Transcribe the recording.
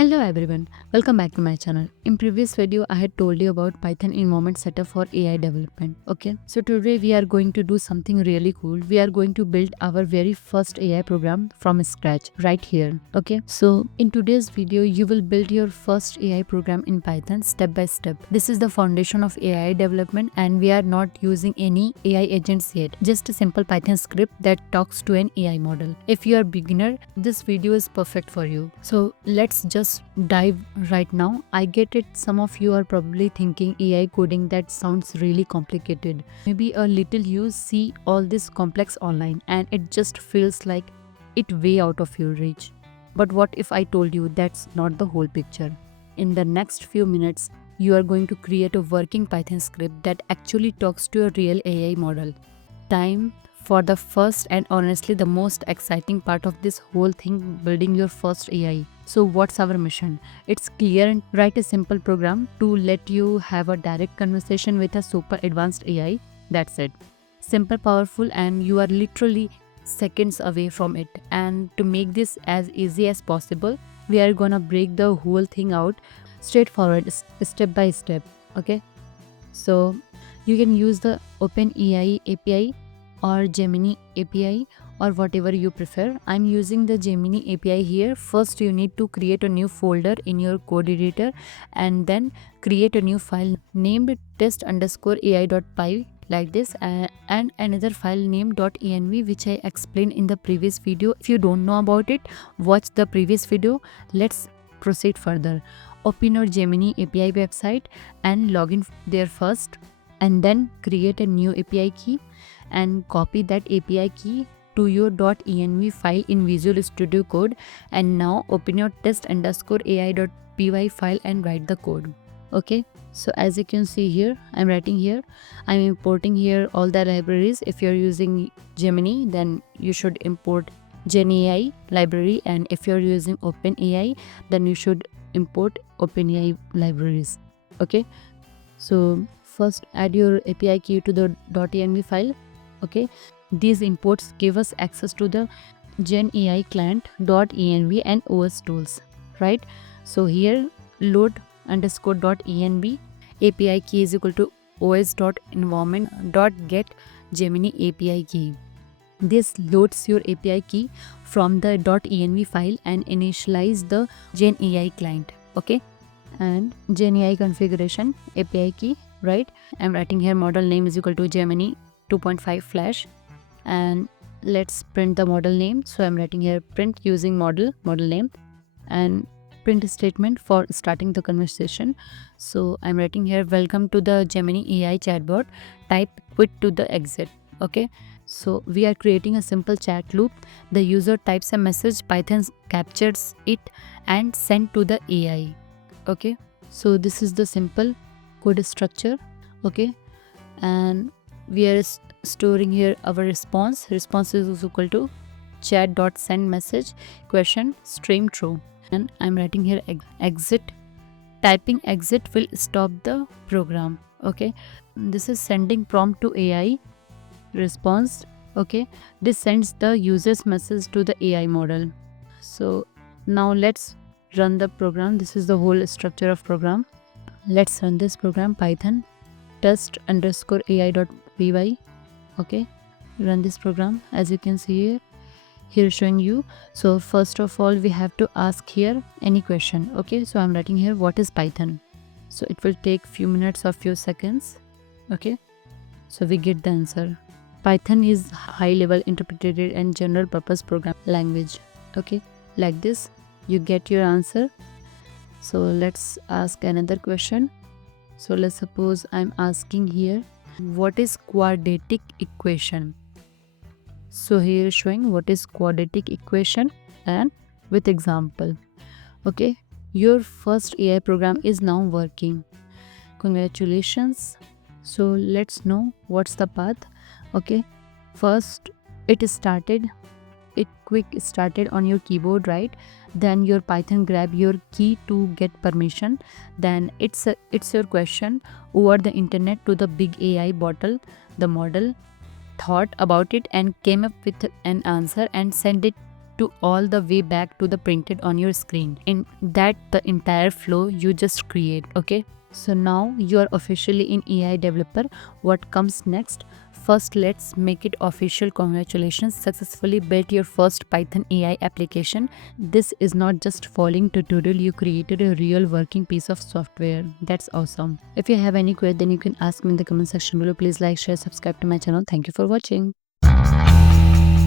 Hello everyone, welcome back to my channel. In previous video I had told you about Python environment setup for AI development. Okay, so today we are going to do something really cool. We are going to build our very first AI program from scratch right here. Okay, so in today's video you will build your first AI program in Python step by step. This is the foundation of AI development and we are not using any AI agents yet. Just a simple Python script that talks to an AI model. If you are beginner, this video is perfect for you. So let's just dive right now. I get it, some of you are probably thinking AI coding, that sounds really complicated. Maybe a little you see all this complex online and it just feels like it way out of your reach. But what if I told you that's not the whole picture? In the next few minutes, you are going to create a working Python script that actually talks to a real AI model. Time for the first and honestly the most exciting part of this whole thing, building your first AI. So what's our mission? It's clear and write a simple program to let you have a direct conversation with a super advanced AI. That's it. Simple, powerful, and you are literally seconds away from it. And to make this as easy as possible, we are gonna break the whole thing out straightforward, step by step. Okay, so you can use the OpenAI API or Gemini API or whatever you prefer. I'm using the Gemini API here. First you need to create a new folder in your code editor and then create a new file named test_ai.py like this, and another file named .env, which I explained in the previous video. If you don't know about it, watch the previous video. Let's proceed further. Open your Gemini API website and log in there first, and then create a new API key and copy that API key to your .env file in Visual Studio Code. And now open your test_ai.py file and write the code. Okay, so as you can see here, I'm writing here, I'm importing here all the libraries. If you're using Gemini, then you should import GenAI library, and if you're using OpenAI, then you should import OpenAI libraries. Okay, so first add your API key to the .env file. Okay, these imports give us access to the GenAI client .env and OS tools, right? So here load_.env API key is equal to os.environment.get Gemini API key. This loads your API key from the .env file and initialize the GenAI client. Okay, and GenAI configuration API key, right? I'm writing here model name is equal to Gemini 2.5 flash, and let's print the model name. So I'm writing here print using model name, and print statement for starting the conversation. So I'm writing here welcome to the Gemini AI chatbot, type quit to the exit. Okay, so we are creating a simple chat loop. The user types a message, Python captures it and send to the AI. Okay, so this is the simple code structure. Okay, and we are storing here our response is equal to chat.send message question stream true, and I'm writing here exit. Typing exit will stop the program. Okay, this is sending prompt to AI response. Okay, this sends the user's message to the AI model. So now let's run the program. This is the whole structure of program. Let's run this program. Python test_ai.py. okay, run this program. As you can see here showing you. So first of all we have to ask here any question. Okay, so I'm writing here what is Python. So it will take few minutes or few seconds. Okay, so we get the answer. Python is high level interpreted and general purpose program language. Okay, like this you get your answer. So let's ask another question. So let's suppose I'm asking here what is quadratic equation. So here showing what is quadratic equation and with example. Okay, your first AI program is now working. Congratulations. So let's know what's the path. Okay, first it started on your keyboard, right? Then your Python grab your key to get permission. Then it's your question over the internet to the big AI bottle. The model thought about it and came up with an answer and sent it to all the way back to the printed on your screen, and that the entire flow you just create. Okay, so now you are officially in AI developer. What comes next? First, let's make it official. Congratulations, successfully built your first Python AI application. This is not just following tutorial, you created a real working piece of software. That's awesome. If you have any query, then you can ask me in the comment section below. Please like, share, subscribe to my channel. Thank you for watching.